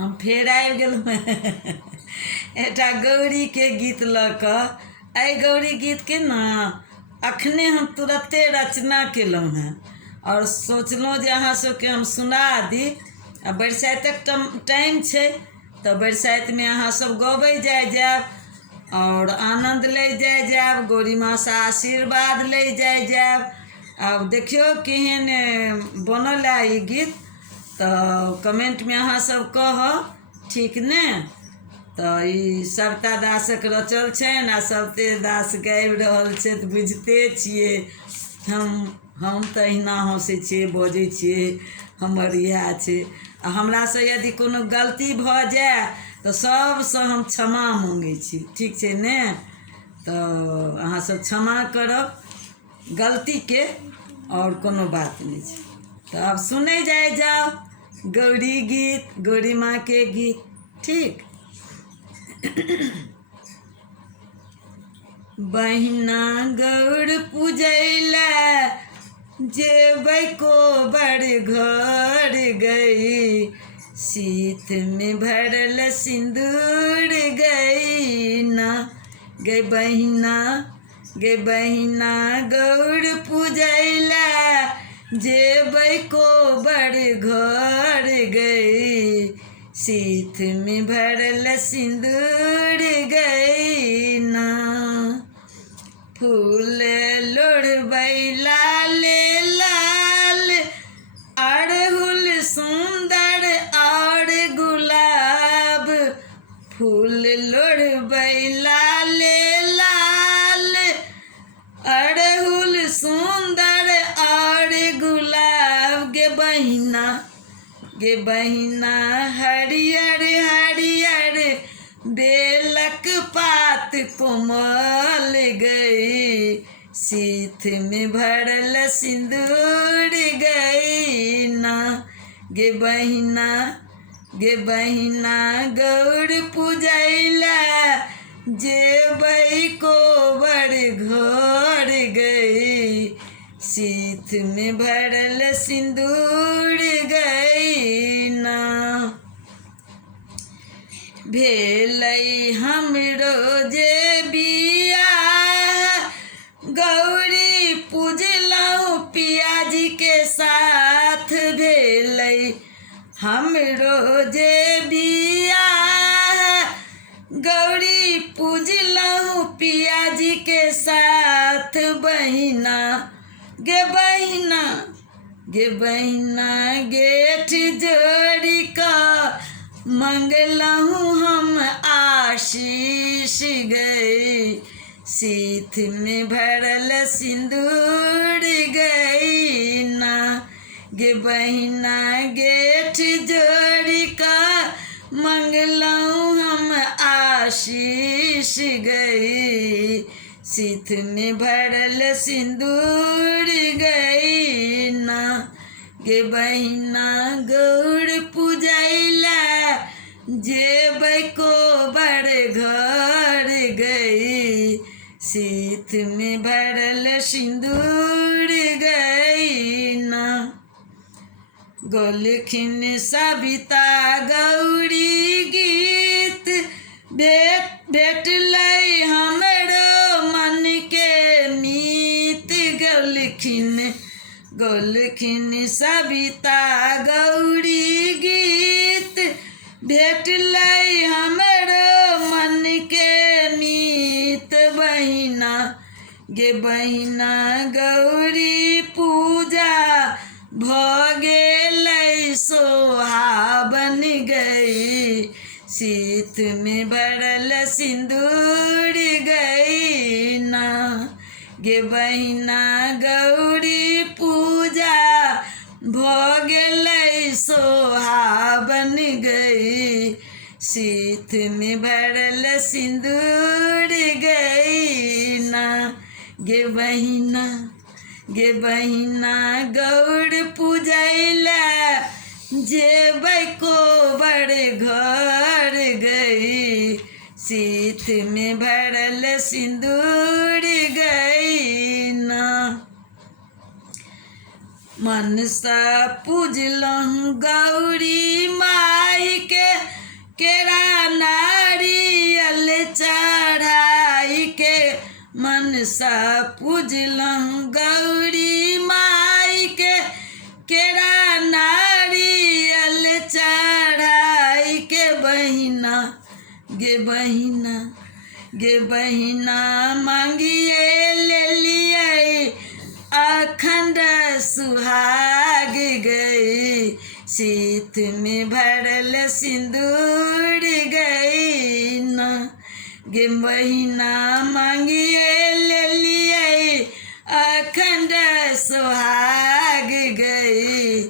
हम फेर आबि गेलहुँ एकटा गौरीके गीत लऽ कऽ। एहि गौरी गीतके ने अखने हम तुरत्ते रचना केलहुँ हेँ और सोचलहुँ जे अहाँ सबके हम सुना दी। आ बरसातक टाइम छै तऽ बरसातमे अहाँ सब गबै जायब और आनन्द लै जायब, गौरी माँसँ आशीर्वाद लै जायब। आब देखियौ केहन बनल है ई गीत, तऽ कमेंटमे अहाँ सब कहब, ठीक ने। तऽ ई सविता दासक रचल छनि आ सविते दास गाबि रहल छथि, बुझिते छियै। हम तऽ अहिना हँसै छियै, बजै छियै, हमर इएह छै। आ हमरासँ यदि कोनो गलती भऽ जाय तऽ सबसँ हम क्षमा माँगै छी, ठीक छै ने। तऽ अहाँ सब क्षमा करब गलतीके, और कोनो बात नहीं छै। तऽ अब सुनै जाओ गौरी गीत, गौरी माँ के गीत, ठीक। बहिना गौर पूजैला जेबै कोबर घर गई, शीत में भरल सिंदूर गई ना। गे बहिना गौर पूजैला जेबै कोबर घर गई, शीत में भरल सिंदूर गई ना। फूल लोढ़बै लाल लाल, अड़हुल सुंदर और गुलाब। फूल लोढ़बै लाल लाल, अड़हुल सुंदर और गुलाब। गे बहिना हरियर हरियर बेलक पात कोमल गई, शीत में भरल सिंदूर गई ना। गे बहिना गौर पूजैला जेबै कोबर घर गई, शीत में भरल सिंदूर गई ना। भेलै हमरो जे बियाह, गौरी पूजलहुँ पियाजी के साथ। भेलै हमरो जे बियाह, गौरी पूजलहुँ पियाजी के साथ। गे बहिना गेठ जोड़ी कऽ मंगलहुँ हम आशीष गई, शीत में भरल सिंदूर गई ना। गे बहिना गेठ जोड़ी कऽ मंगलहुँ हम आशीष गई, शीत में भरल सिंदूर गई ना। गे बहिना गौर पूजैला जेबै कोबर घर गई, शीत में भरल सिंदूर गई ना। गोलखिन सविता गौरी गीत, भेटलै हमरो मन के मीत। गोलखिन सविता गौरी गीत, भेटलै हमरो मन के मीत। गे बहिना गौरी पूजा भऽ गेलै सोहाबन गई, शीत में भरल सिंदूर गई ना। गे बहिना गौरी पूजा भऽ गेलै सोहाबन गई, शीत में भरल सिंदूर गई ना। गे बहिना गौर पूजैला जेबै कोबर घर गई, शीत में भरल सिंदूर गई ना। मनसा पूजलहुँ गौरी माई के मनसा पूजलहु गौरी माई के केरा नारियल चढ़ाई के बहिना गे बहिना गे बहिना मांगिए ले लिए अखंड सुहाग गई शीत में भरल सिंदूर गई न गे बहिना मांगिए ले लिए अखंड सुहाग गई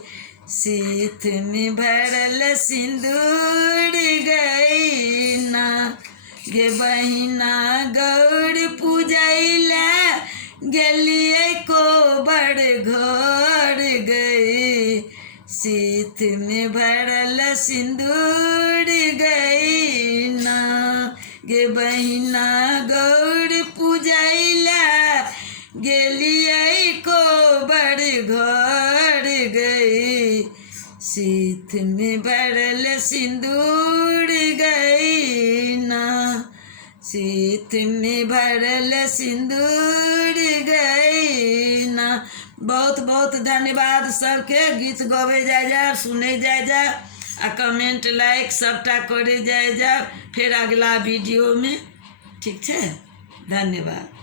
शीत में भरल सिंदूर गई ना गे बहिना गौर पूजैला गेलिए को बड़ घर गई शीत में भरल सिंदूर गई ना गे बहिना गौर पूजैला गेलिए को बड़ घर गई शीत में भरल सिंदूर गई ना शीत में भरल सिंदूर गई ना। बहुत बहुत धन्यवाद सबके। गीत गवे जाए जा, सुने जाए जा, आ कमेंट लाइक सबटा करे जाए जा। फिर अगला वीडियो में, ठीक है, धन्यवाद।